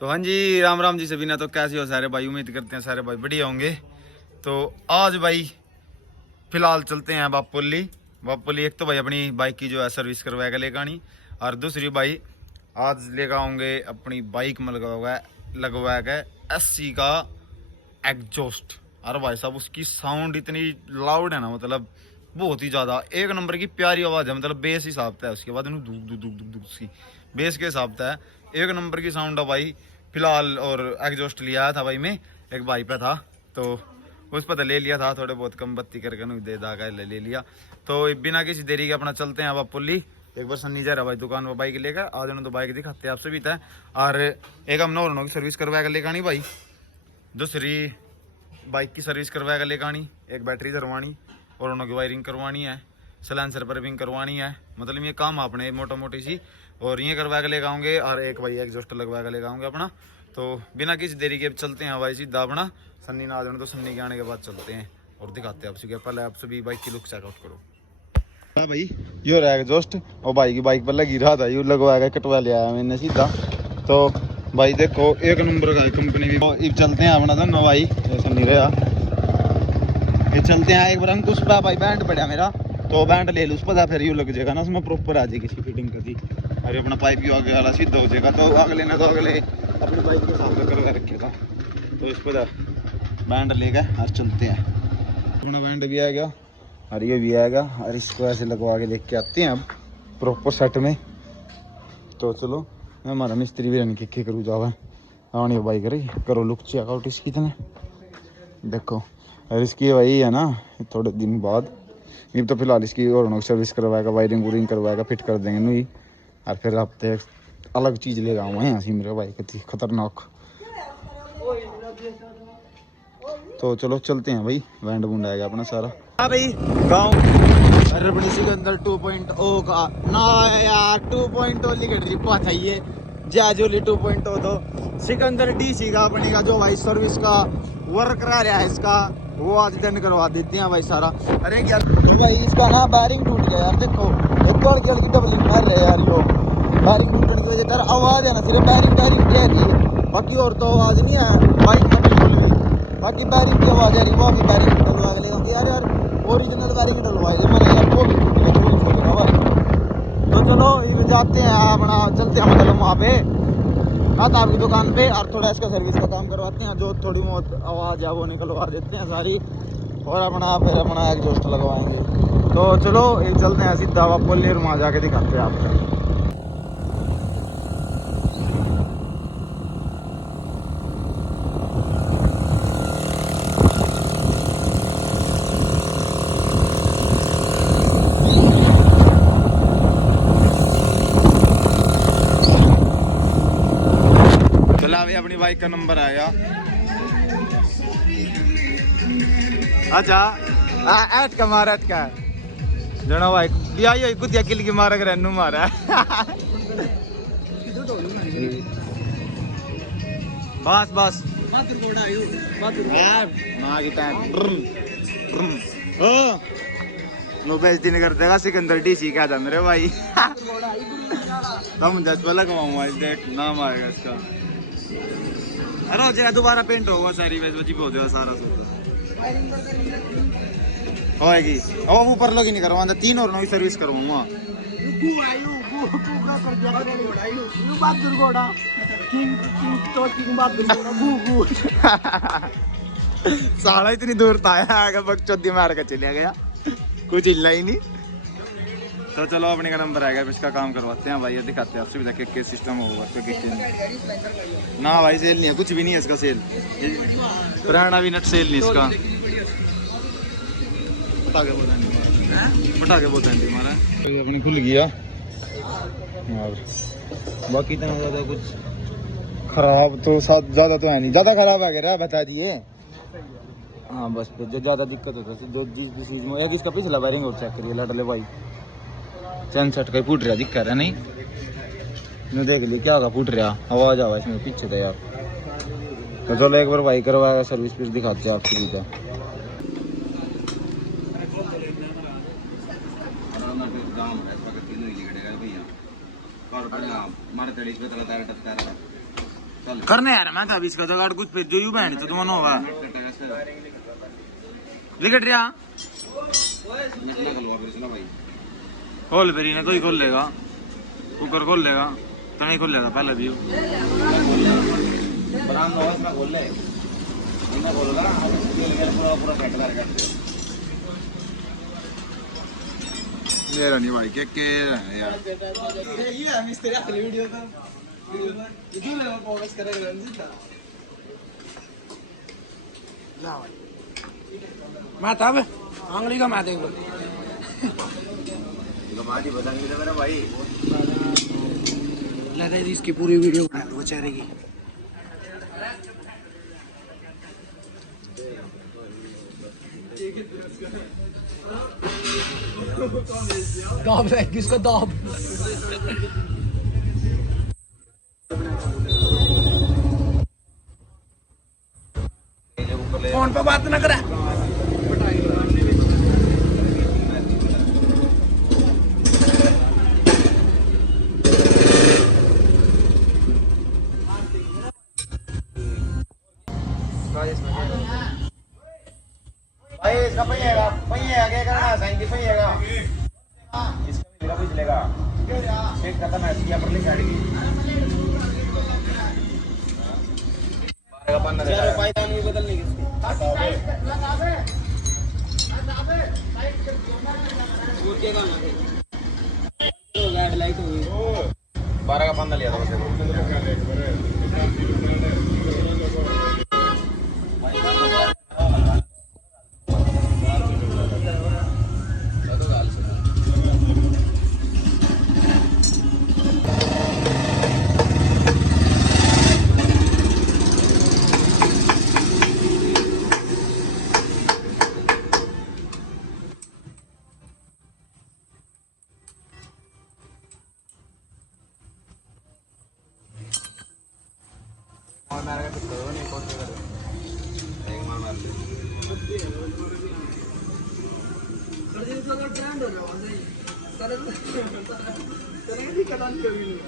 तो हाँ जी, राम राम जी सभी ना। तो कैसे हो सारे भाई? उम्मीद करते हैं सारे भाई बढ़िया होंगे। तो आज भाई फिलहाल चलते हैं बापुली। एक तो भाई अपनी बाइक की जो है सर्विस करवाएगा लेकर आनी, और दूसरी भाई आज लेकर आऊँगे अपनी बाइक में लगवा के 80 का एग्जॉस्ट। अरे भाई साहब उसकी साउंड इतनी लाउड है ना, मतलब बहुत ही ज़्यादा एक नंबर की प्यारी आवाज़ है। मतलब बेस हिसाब है उसके बाद दुख दुख दुख दुख दुख उसकी बेस के हिसाब है, एक नंबर की साउंड है भाई। फिलहाल और एग्जॉस्ट लिया आया था भाई, मैं एक भाई पे था तो उस पर ले लिया था, थोड़े बहुत कम बत्ती करके दे दागा ले लिया। तो बिना किसी देरी के अपना चलते हैं अब पुल्ली। एक बार सन्नी जा रहा भाई दुकान पर बाइक लेकर, आज उन्होंने तो बाइक दिखाते हैं आपसे भी था। और एक हम नौ की सर्विस करवा के लेकर आनी भाई, दूसरी बाइक की सर्विस करवा के लेकर आनी, एक बैटरी धरवानी और उन्होंने वायरिंग करवानी है, सलेंसर पर रिंग करवानी है। मतलब ये काम अपने मोटा मोटी सी और ये करवा के लेकर आऊँगे, और एक भाई एग्जॉस्ट लगवा के लेकर आऊँगे अपना। तो बिना किसी देरी के चलते हैं भाई सीधा अपना सन्नी ना आ जाने, तो सन्नी के आने के बाद चलते हैं और दिखाते हैं आपसे। पहले आप सभी बाइक की लुक चेकआउट करो। हाँ भाई यो रहा एग्जॉस्ट, और भाई की बाइक पर लगी रहा था, यू लगवा के कटवा लिया मैंने सीधा। तो भाई देखो एक नंबर का कंपनी भी। तो अब चलते हैं अपना दोनों भाई, ऐसा नहीं रहा ये चलते हैं एक बार अंकुश पे भाई। बैंड पड़ा मेरा तो बैंड ले लो उस पर, फिर यू लग जाएगा ना उसमें प्रॉपर आ जाएगी इसकी फिटिंग कर दी। अरे अपना पाइप भी आगे वाला सीधा हो जाएगा। तो अगले ने तो अगले अपनी बाइक के साथ करवा रखेगा, तो इस पर बैंड लेगा और चलते हैं। अपना बैंड भी आएगा और ये भी आएगा, और इसको ऐसे लगवा के देख के आते हैं अब प्रॉपर सेट में। तो चलो हमारा मिस्त्री भी रन के करूँ जावा आनी बाइक करो लुक चेकआउट इसकी। तो देखो और इसकी वही है ना, थोड़े दिन बाद ये तो फिलहाल इसकी और सर्विस करवाएगा, वायरिंग वूरिंग करवाएगा, फिट कर देंगे नहीं। और फिर हफ्ते अलग चीज़ ले जाऊँ यहाँ से मेरे बाइक थी खतरनाक। तो चलो चलते हैं भाई, बैंड बूंड आएगा अपना सारा। हाँ भाई गाँव रबड़ी सिकंदर 2.0 का ना यार, 2.0 लिखा ट्रिपा था ये जाजोली 2.0। तो सिकंदर डीसी का अपने का जो भाई सर्विस का वर्क करा रहा है इसका, वो आज डन करवा देते हैं भाई सारा। अरे यार भाई इसका ना बैरिंग टूट गया यार, देखो एक हल्की डबलिंग मार रहे यार। यो बैरिंग टूटने की वजह से आवाज़ है ना, सिर्फ बैरिंग कह रही है, बाकी और तो आवाज़ नहीं है बाइक में बिल्कुल भी। बाकी बैरिंग की आवाज़ आ रही है, वो भी बैरिंग डलवा के लेगा यार। यार ओरिजिनल बैरिंग डलवाई थे मैंने यार, वो भी टूट गया चोरी छोड़ रहा भाई। तो चलो ये जाते हैं अपना, चलते हैं मतलब वहाँ पे आता आपकी दुकान पे, और थोड़ा इसका सर्विस का काम करवाते हैं, जो थोड़ी बहुत आवाज़ है वो निकलवा देते हैं सारी, और अपना फिर अपना एग्जॉस्ट लगवाएंगे। तो चलो ये चलते हैं सीधा वापस, वहाँ जाके दिखाते हैं आपको। अपनी बाइक का नंबर आया। अच्छा ऐट का मारा का जना बाइक दिया ये कुतिया किल की मारा कर नु मारा बस बस यार ना की टाइम ओ नो बेइज्जती नहीं कर देगा सिकंदर डीसी कह था मेरे भाई। हम 10 वाला कमाऊंगा देख नाम आएगा इसका। अरे हो जाएगा दोबारा पेंट होगा सारी वैसे वजी हो जाएगा सारा सोचा होएगी। ओ ऊपर लोग ही नहीं करवाऊंगा, 3 और नई सर्विस करवाऊंगा। साला इतनी दूर था आया बकचोदी मार के चलिया गया, कुछ हिला ही नहीं। तो चलो अपने का नंबर आएगा, इसका काम करवाते हैं भाई, ये दिखाते हैं आपसे भी क्या सिस्टम होगा इसका। ना भाई सेल नहीं है, कुछ भी नहीं है इसका सेल, पुराना भी नट सेल नहीं इसका। पटाखे बहुत हमारा अपने खुल गया, और बाकी इतना ज़्यादा कुछ खराब तो ज़्यादा तो है नहीं, ज़्यादा खराब आ गया बता दिए। हाँ बस जो ज़्यादा दिक्कत होता है जो जिस चीज़ में, जिसका पिछला वायरिंग और चेक करिए लड़ले भाई, चैन सेट का फूट रहा दिक्कत है नहीं, मैं देख ली क्या होगा फूट रहा, आवाज़ आवा इसमें पीछे था यार। तो चलो एक बार भाई करवाएगा सर्विस फिर दिखाते हैं आपको भी। करने यार मैं कहा इसका जगाड़ कुछ पे जो यू बैंड तो तुम होगा लिखट रहा खोल फिर इन्हें तो ही खोल लेगा कुकर खोल लेगा तो नहीं खोल लेगा पहले भी मेरा नहीं भाई के यार ये मिस्त्री अगली वीडियो का इधर ले फोकस करेगा रंजित ला भाई मैं तब आंगली का मैं देख गमाजी बताएंगे मेरा भाई ले दे इसकी पूरी वीडियो बना दो बेचारे की दाब है किसका दाब फोन पे बात ना करे भाई इसका पहिए आगे करना साइन की पहिएगा इसका भी मेरा कुछ लेगा सेट खत्म है इसकी पर ले गाड़ी का पन्ना यार भाई दाम भी बदलने की स्कूल के काम है तो गाड़ी लाइट होगी 12 का पन्ना लिया था बस और मेरा का तो नहीं कौन से कर एक मार मार कर दे तो अगर ट्रेंड हो जाओ नहीं करेंगे कलान कभी नहीं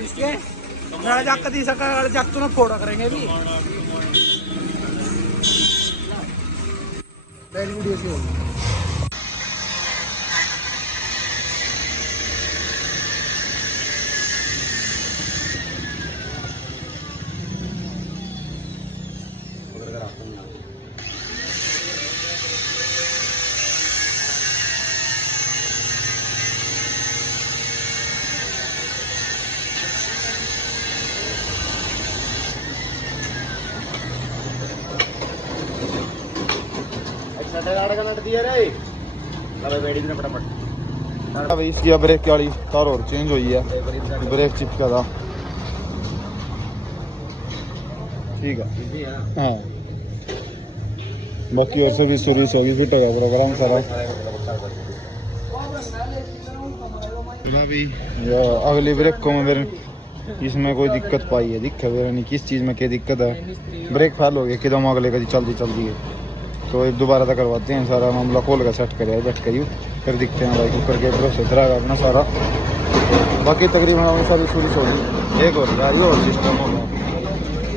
इसके मेरा जाक दी सका जाक तो ना फोड़ा करेंगे भी पहली वीडियो से होगी इसकी ब्रेक वाली तार और चेंज हुई है ब्रेक चिपका था ठीक है हाँ बाकी और सर्विस सर्विस होगी फिट होगा प्रोग्राम सारा अगली ब्रेक को मेरे इसमें कोई दिक्कत पाई है दिक्कत नहीं किस चीज़ में क्या दिक्कत है ब्रेक फेल हो गया एकदम अगले का चलती चलती है तो दोबारा तक करवाते हैं सारा मामला खोल कर सेट करे बैठ कर फिर दिखते हैं भाई कुकर के भरोसे तरह अपना सारा बाकी तकरीबन सर्विस सर्विस होगी एक और गाड़ी और सिस्टम होगा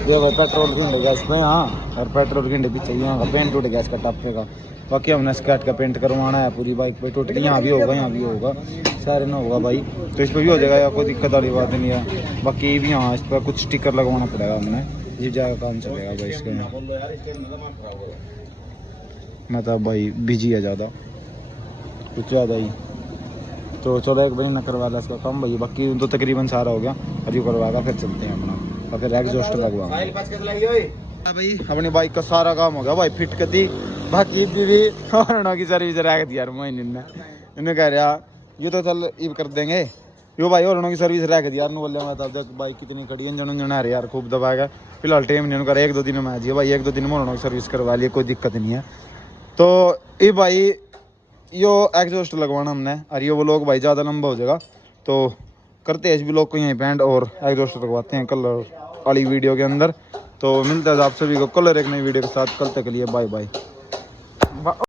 ये पेट्रोल घंटे गैस पे हाँ और पेट्रोल घंटे पीछे यहाँ का पेंट टूट गैस का टप्पे का बाकी हमने स्कर्ट का पेंट करवाना है पूरी बाइक पे टूट यहाँ भी होगा सारे ना होगा भाई तो इस पर भी हो जाएगा या कोई दिक्कत वाली बात नहीं है बाकी भी हाँ इस पर कुछ स्टिकर लगवाना पड़ेगा हमने ये जगह काम चलेगा भाई इसके यहाँ मैं तो भाई बिजी है ज़्यादा कुछ ज़्यादा ही तो चलो एक बजे न करवा ला इसका काम भाई बाकी तो तकरीबन सारा हो गया और यू करवाएगा फिर चलते हैं अपना और फिर एग्जॉस्ट लगवाएंगे भाई अपनी बाइक का सारा काम हो गया भाई फिट कर दी बाकी भी की सर्विस रह गई यार महीने इन्हें कह रहा ये तो चल ये कर देंगे यो भाई और की सर्विस रह गई यार बोल मैं तब तक बाइक कितनी खड़ी इंजन उंजन है यार खूब दबाएगा फिलहाल टाइम नहीं कर 1-2 दिन में आ जाइए भाई 1-2 दिन में उन्होंने सर्विस करवा लिए कोई दिक्कत नहीं है तो ये भाई यो एग्जॉस्ट लगवाना हमने और ये वो लोग भाई ज़्यादा लंबा हो जाएगा तो करते हैं इस ब्लॉग को यहीं बैंड और एग्जॉस्ट लगवाते हैं कलर वाली वीडियो के अंदर। तो मिलता है आप सभी को कलर एक नई वीडियो के साथ। कल तक के लिए बाय बाय।